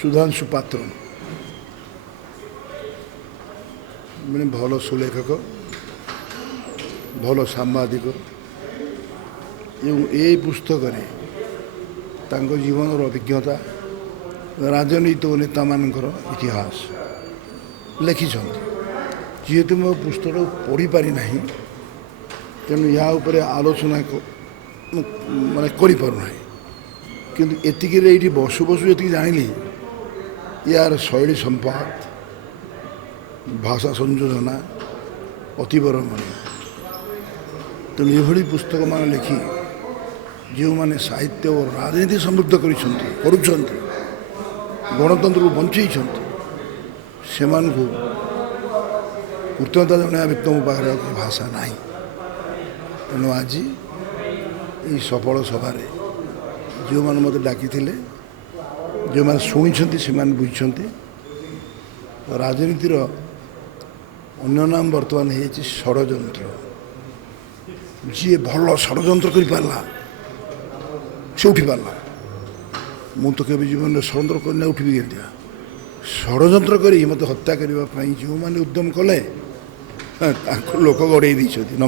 ସୁଧାଂଶୁ ପାତ୍ର ମାନେ ଭଲ ସୁଲେଖକ ଭଲ ସାମ୍ବାଦିକ ଏବଂ ଏହି ପୁସ୍ତକରେ ତାଙ୍କ ଜୀବନର ଅଭିଜ୍ଞତା ରାଜନୈତିକ ନେତାମାନଙ୍କର ଇତିହାସ ଲେଖିଛନ୍ତି। ଯେହେତୁ ମୁଁ ପୁସ୍ତକଟାକୁ ପଢ଼ିପାରି ନାହିଁ ତେଣୁ ଏହା ଉପରେ ଆଲୋଚନା ମାନେ କରିପାରୁନାହିଁ, କିନ୍ତୁ ଏତିକିରେ ଏଇଠି ବସୁ ବସୁ ଏତିକି ଜାଣିଲି ୟାର ଶୈଳୀ ସମ୍ପାଦ ଭାଷା ସଂଯୋଜନା ଅତୀବ ରମଣୀୟ। ତେଣୁ ଏଭଳି ପୁସ୍ତକମାନ ଲେଖି ଯେଉଁମାନେ ସାହିତ୍ୟ ଓ ରାଜନୀତି ସମୃଦ୍ଧ କରୁଛନ୍ତି ଗଣତନ୍ତ୍ରକୁ ବଞ୍ଚେଇଛନ୍ତି ସେମାନଙ୍କୁ କୃତଜ୍ଞତା ଜଣାଇବା ବ୍ୟକ୍ତ ମୋ ପାଖରେ ଭାଷା ନାହିଁ। ତେଣୁ ଆଜି ଏହି ସଫଳ ସଭାରେ ଯେଉଁମାନେ ମୋତେ ଡାକିଥିଲେ, ଯେଉଁମାନେ ଶୁଣିଛନ୍ତି ସେମାନେ ବୁଝିଛନ୍ତି। ରାଜନୀତିର ଅନ୍ୟ ନାମ ବର୍ତ୍ତମାନ ହେଇଛି ଷଡ଼ଯନ୍ତ୍ର। ଯିଏ ଭଲ ଷଡ଼ଯନ୍ତ୍ର କରିପାରିଲା ସେ ଉଠିପାରିଲା। ମୁଁ ତ କେବେ ଜୀବନରେ ଷଡ଼ଯନ୍ତ୍ର କରିନା ଉଠିବି କେମିତିଆ? ଷଡ଼ଯନ୍ତ୍ର କରି ମୋତେ ହତ୍ୟା କରିବା ପାଇଁ ଯେଉଁମାନେ ଉଦ୍ୟମ କଲେ ତାଙ୍କୁ ଲୋକ ଗଡ଼େଇ ଦେଇଛନ୍ତି।